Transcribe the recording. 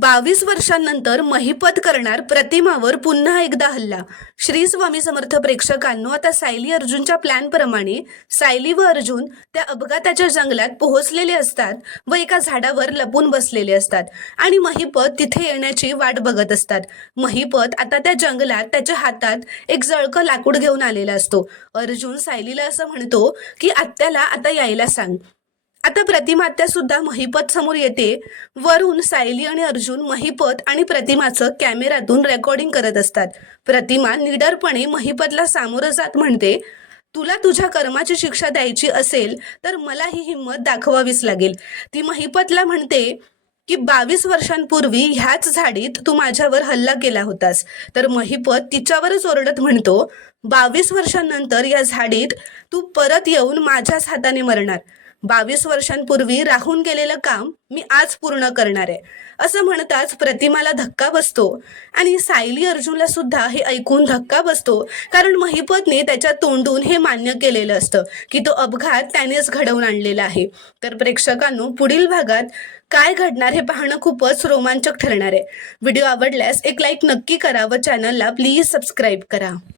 22 वर्षांनंतर महिपत करणार प्रतिमावर पुन्हा एकदा हल्ला। श्री स्वामी समर्थ प्रेक्षकांनो, आता सायली अर्जुनच्या प्लॅन प्रमाणे सायली व अर्जुन त्या अपघाताच्या जंगलात पोहोचलेले असतात व एका झाडावर लपून बसलेले असतात आणि महिपत तिथे येण्याची वाट बघत असतात। महिपत आता त्या जंगलात त्याच्या हातात एक जळकं लाकूड घेऊन आलेला असतो। अर्जुन सायलीला असं म्हणतो की आत्याला आता यायला सांग। आता प्रतिमा आत्या सुद्धा महिपत समोर येते। वरून सायली आणि अर्जुन महिपत आणि प्रतिमाचं कॅमेऱ्यातून रेकॉर्डिंग करत असतात। प्रतिमा निडरपणे महिपतला सामोरं जात म्हणते, तुला तुझ्या कर्माची शिक्षा द्यायची असेल तर मला ही हिंमत दाखवावीच लागेल। ती महिपतला म्हणते की 22 वर्षांपूर्वी ह्याच झाडीत तू माझ्यावर हल्ला केला होतास। तर महिपत तिच्यावरच ओरडत म्हणतो, 22 वर्षांनंतर या झाडीत तू परत येऊन माझ्याच हाताने मरणार। 22 वर्षांपूर्वी राहून गेलेलं काम मी आज पूर्ण करणार आहे। असं म्हणताच प्रतिमाला धक्का बसतो आणि सायली अर्जुनला सुद्धा हे ऐकून धक्का बसतो, कारण महिपतने त्याच्या तोंडून हे मान्य केलेलं असतं की तो अपघात त्यानेच घडवून आणलेला आहे। तर प्रेक्षकांनो, पुढील भागात काय घडणार हे पाहणं खूपच रोमांचक ठरणार आहे। व्हिडिओ आवडल्यास एक लाईक नक्की करा व चॅनलला प्लीज सबस्क्राईब करा।